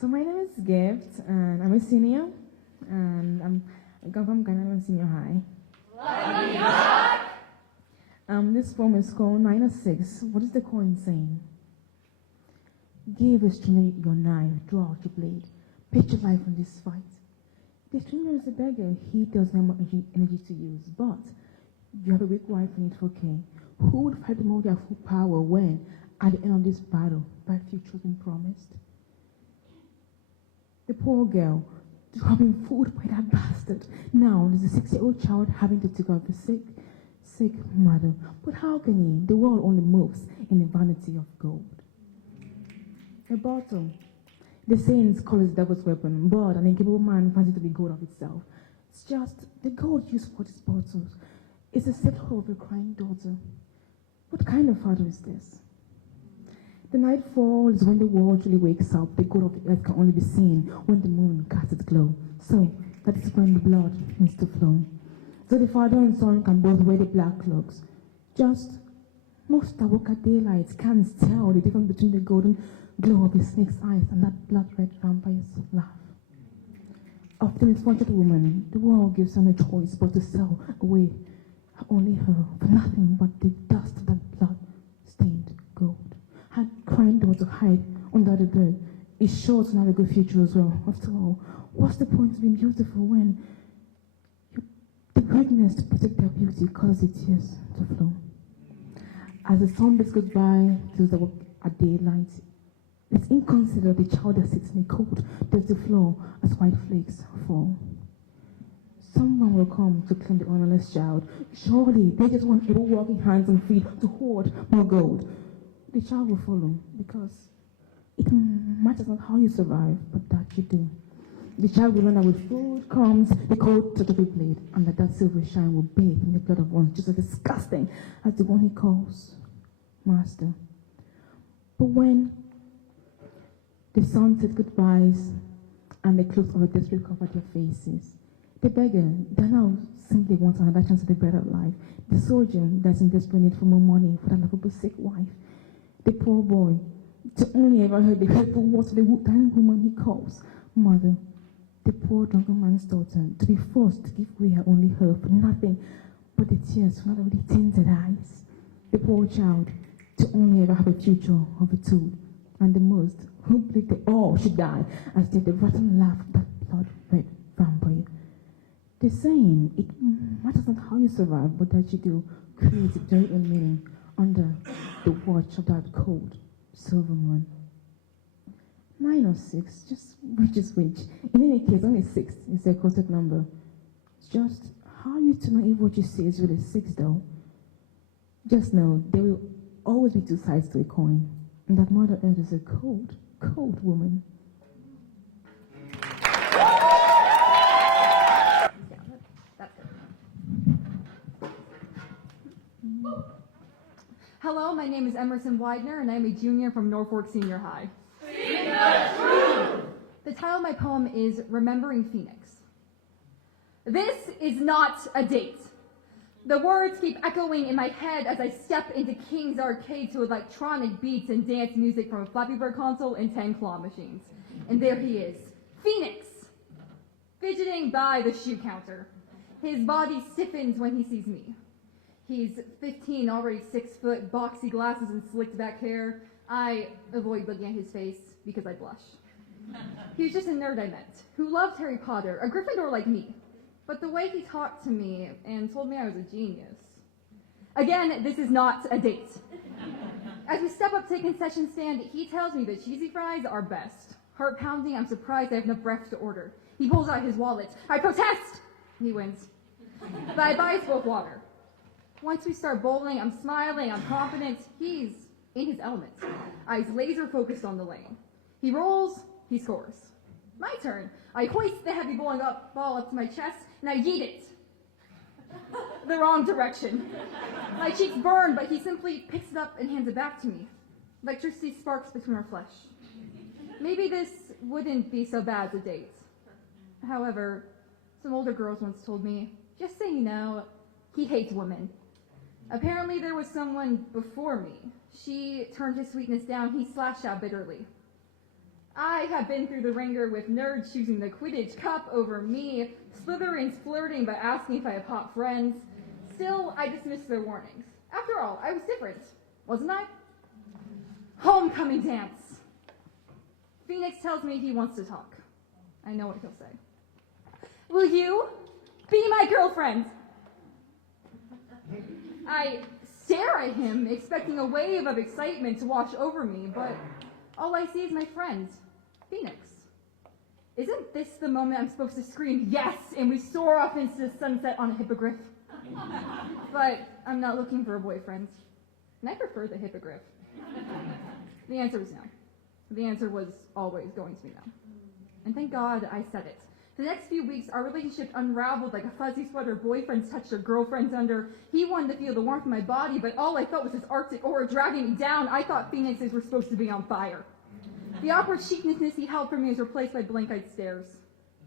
So my name is Gift, and I'm a senior, and I come from Ghana Senior High. This poem is called 906. What is the coin saying? Give a stranger your knife, draw out your blade, pitch your life on this fight. The stranger is a beggar, he doesn't have much energy to use, but you have a weak wife and need for king. Who would fight the more their full power when, at the end of this battle, bright future has been promised? The poor girl, having food by that bastard. Now there's a 6-year-old child having to take care of a sick mother. But how can he? The world only moves in the vanity of gold. A bottle. The saints call it the devil's weapon, but an incapable man finds it to be gold of itself. It's just the gold used for these bottles. It's a set hold of a crying daughter. What kind of father is this? The night falls when the world truly wakes up. The gold of the earth can only be seen when the moon casts its glow. So that is when the blood needs to flow. So the father and son can both wear the black cloaks. Just most that work at daylight can't tell the difference between the golden glow of the snake's eyes and that blood-red vampire's laugh. Of the misfortunate woman, the world gives her no choice but to sell away only her for nothing but the dust of that blood-stained gold. Her crying daughter hide under the bed is sure to have a good future as well. After all, what's the point of being beautiful when the greatness to protect their beauty causes the tears to flow? As the sun bids goodbye to the work at daylight, it's inconsiderate the child that sits in the cold, dirty floor as white flakes fall. Someone will come to claim the honorless child. Surely they just want able walking hands and feet to hoard more gold. The child will follow because it matters not how you survive, but that you do. The child will learn that with food comes the cold touch of a blade, and that silver shine will bathe in the blood of one just as disgusting as the one he calls master. But when the sun said goodbyes and the clothes of a desperate covered their faces, the beggar that now simply wants another chance at a better life, the soldier that's in desperate need for more money for that lovable sick wife, the poor boy to only ever heard the hurtful words of the dying woman he calls mother, the poor drunken man's daughter to be forced to give away her only her for nothing but the tears from not already tainted eyes, the poor child to only ever have a future of a tool, and the most who believed they all should die as they the rotten laugh of that blood-red vampire. The saying, it matters not how you survive, but that you do, creates a very own meaning under the watch of that cold silver moon. 9 or 6, just which is which. In any case, only 6 is a correct number. It's just how you to know if what you say is really 6 though. Just know there will always be 2 sides to a coin, and that Mother Earth is a cold, cold woman. Hello, my name is Emerson Widener, and I'm a junior from Norfolk Senior High. Speak the truth! The title of my poem is Remembering Phoenix. This is not a date. The words keep echoing in my head as I step into King's Arcade to electronic beats and dance music from a Flappy Bird console and 10 claw machines. And there he is, Phoenix, fidgeting by the shoe counter. His body stiffens when he sees me. He's 15, already 6 foot, boxy glasses and slicked back hair. I avoid looking at his face because I blush. He was just a nerd I met, who loved Harry Potter, a Gryffindor like me. But the way he talked to me and told me I was a genius. Again, this is not a date. As we step up to the concession stand, he tells me that cheesy fries are best. Heart pounding, I'm surprised I have enough breath to order. He pulls out his wallet. I protest! He wins. But I buy us both water. Once we start bowling, I'm smiling, I'm confident. He's in his element. Eyes laser focused on the lane. He rolls, he scores. My turn. I hoist the heavy ball up to my chest, and I yeet it. The wrong direction. My cheeks burn, but he simply picks it up and hands it back to me. Electricity sparks between our flesh. Maybe this wouldn't be so bad as a date. However, some older girls once told me, just so you know, he hates women. Apparently there was someone before me. She turned his sweetness down. He slashed out bitterly. I have been through the ringer with nerds choosing the Quidditch Cup over me, Slytherins flirting by asking if I have hot friends. Still, I dismissed their warnings. After all, I was different, wasn't I? Homecoming dance. Phoenix tells me he wants to talk. I know what he'll say. Will you be my girlfriend? I stare at him, expecting a wave of excitement to wash over me, but all I see is my friend, Phoenix. Isn't this the moment I'm supposed to scream yes and we soar off into the sunset on a hippogriff? But I'm not looking for a boyfriend, and I prefer the hippogriff. The answer was no. The answer was always going to be no. And thank God I said it. The next few weeks, our relationship unraveled like a fuzzy sweater boyfriends touched their girlfriends under. He wanted to feel the warmth of my body, but all I felt was his arctic aura dragging me down. I thought phoenixes were supposed to be on fire. The awkward chicness he held for me was replaced by blank-eyed stares.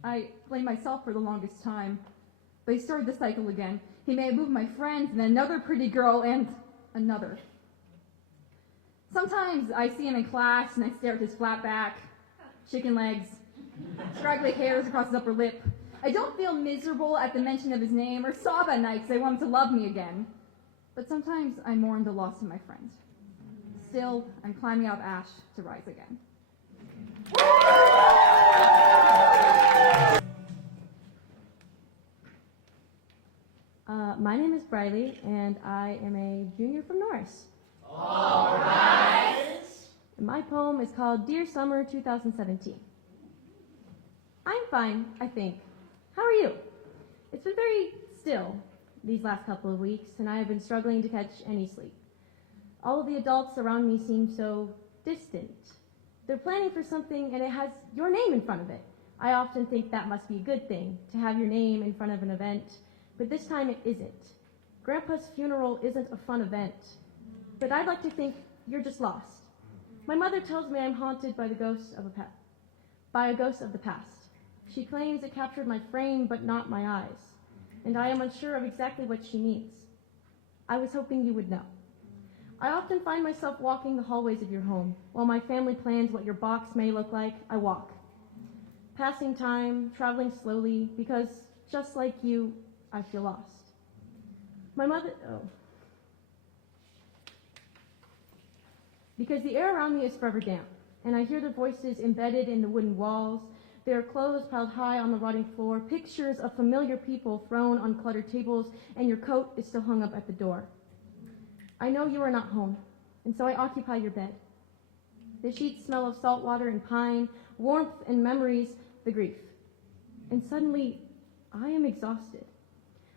I blamed myself for the longest time, but he started the cycle again. He made a move with my friends, and then another pretty girl, and another. Sometimes I see him in class, and I stare at his flat back, chicken legs, straggly hairs across his upper lip. I don't feel miserable at the mention of his name or sob at night because I want him to love me again. But sometimes I mourn the loss of my friend. Still, I'm climbing out of ash to rise again. My name is Briley, and I am a junior from Norris. All right. And my poem is called Dear Summer 2017. I'm fine, I think. How are you? It's been very still these last couple of weeks, and I have been struggling to catch any sleep. All of the adults around me seem so distant. They're planning for something, and it has your name in front of it. I often think that must be a good thing, to have your name in front of an event, but this time it isn't. Grandpa's funeral isn't a fun event, but I'd like to think you're just lost. My mother tells me I'm haunted by the ghost of a ghost of the past. She claims it captured my frame, but not my eyes, and I am unsure of exactly what she means. I was hoping you would know. I often find myself walking the hallways of your home. While my family plans what your box may look like, I walk. Passing time, traveling slowly, because just like you, I feel lost. Because the air around me is forever damp, and I hear the voices embedded in the wooden walls. There are clothes piled high on the rotting floor, pictures of familiar people thrown on cluttered tables, and your coat is still hung up at the door. I know you are not home, and so I occupy your bed. The sheets smell of salt water and pine, warmth and memories, the grief. And suddenly, I am exhausted.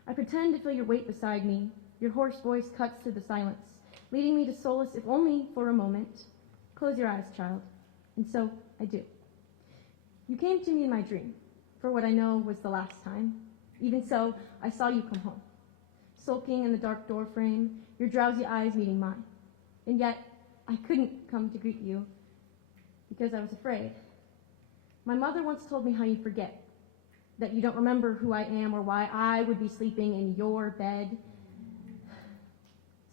I pretend to feel your weight beside me. Your hoarse voice cuts through the silence, leading me to solace, if only for a moment. Close your eyes, child. And so I do. You came to me in my dream, for what I know was the last time. Even so, I saw you come home, sulking in the dark door frame, your drowsy eyes meeting mine. And yet, I couldn't come to greet you because I was afraid. My mother once told me how you forget, that you don't remember who I am or why I would be sleeping in your bed.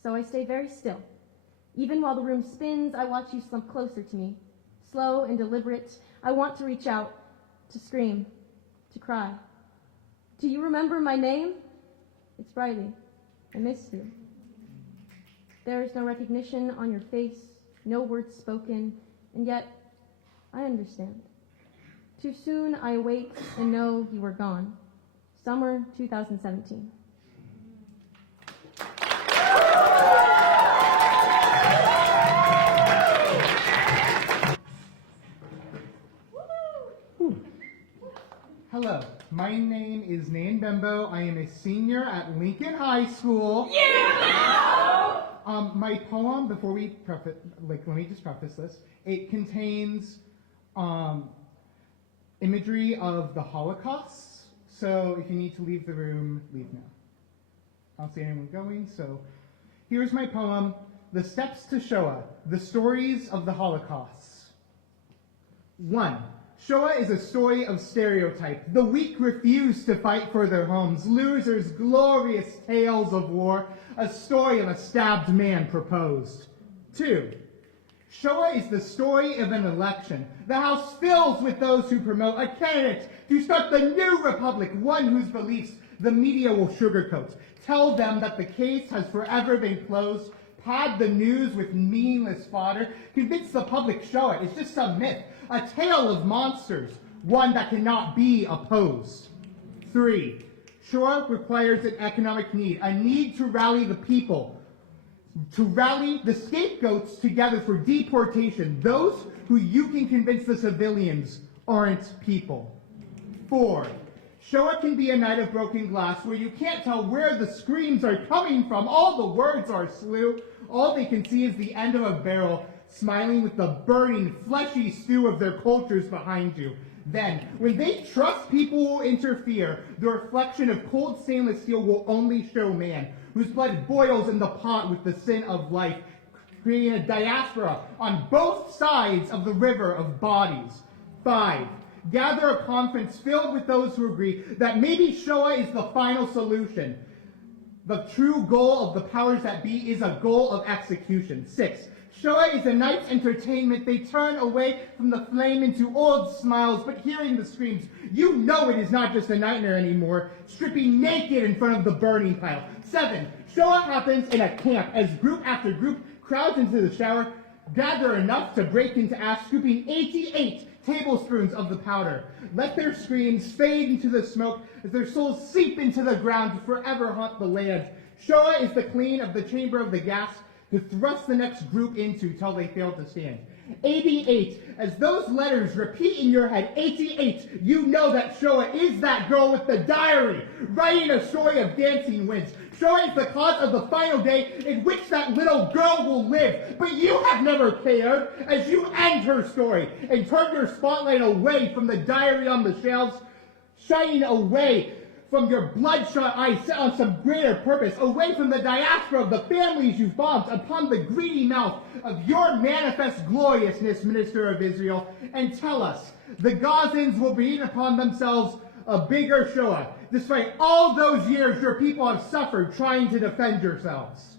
So I stay very still. Even while the room spins, I watch you slump closer to me. Slow and deliberate, I want to reach out, to scream, to cry. Do you remember my name? It's Briley. I miss you. There is no recognition on your face, no words spoken, and yet I understand. Too soon I awake and know you were gone. Summer 2017. Hello, my name is Nan Bembo. I am a senior at Lincoln High School. Yeah! My poem, before we preface, let me just preface this. It contains imagery of the Holocaust. So if you need to leave the room, leave now. I don't see anyone going, so here's my poem, The Steps to Shoah, The Stories of the Holocaust. 1. Shoah is a story of stereotype. The weak refuse to fight for their homes. Losers' glorious tales of war. A story of a stabbed man proposed. 2. Shoah is the story of an election. The House fills with those who promote a candidate to start the new republic, one whose beliefs the media will sugarcoat. Tell them that the case has forever been closed, pad the news with meaningless fodder, convince the public Shoah is just some myth, a tale of monsters, one that cannot be opposed. 3. Shoah requires an economic need, a need to rally the people, to rally the scapegoats together for deportation, those who you can convince the civilians aren't people. 4. Shoah can be a night of broken glass where you can't tell where the screams are coming from. All the words are slew. All they can see is the end of a barrel, smiling with the burning, fleshy stew of their cultures behind you. Then, when they trust people will interfere, the reflection of cold stainless steel will only show man, whose blood boils in the pot with the sin of life, creating a diaspora on both sides of the river of bodies. 5. Gather a conference filled with those who agree that maybe Shoah is the final solution. The true goal of the powers that be is a goal of execution. 6. Shoah is a night's entertainment. They turn away from the flame into old smiles, but hearing the screams, you know it is not just a nightmare anymore, stripping naked in front of the burning pile. 7. Shoah happens in a camp as group after group crowds into the shower, gather enough to break into ash, scooping 88 tablespoons of the powder. Let their screams fade into the smoke as their souls seep into the ground to forever haunt the land. Shoah is the clean of the chamber of the gas to thrust the next group into till they fail to stand. 88. As those letters repeat in your head, 88, you know that Shoah is that girl with the diary, writing a story of dancing winds. Shoah is the cause of the final day in which that little girl will live. But you have never cared as you end her story and turn your spotlight away from the diary on the shelves, shining away from your bloodshot eyes set on some greater purpose, away from the diaspora of the families you've bombed, upon the greedy mouth of your manifest gloriousness, Minister of Israel, and tell us, the Gazans will breathe upon themselves a bigger Shoah, despite all those years your people have suffered trying to defend yourselves.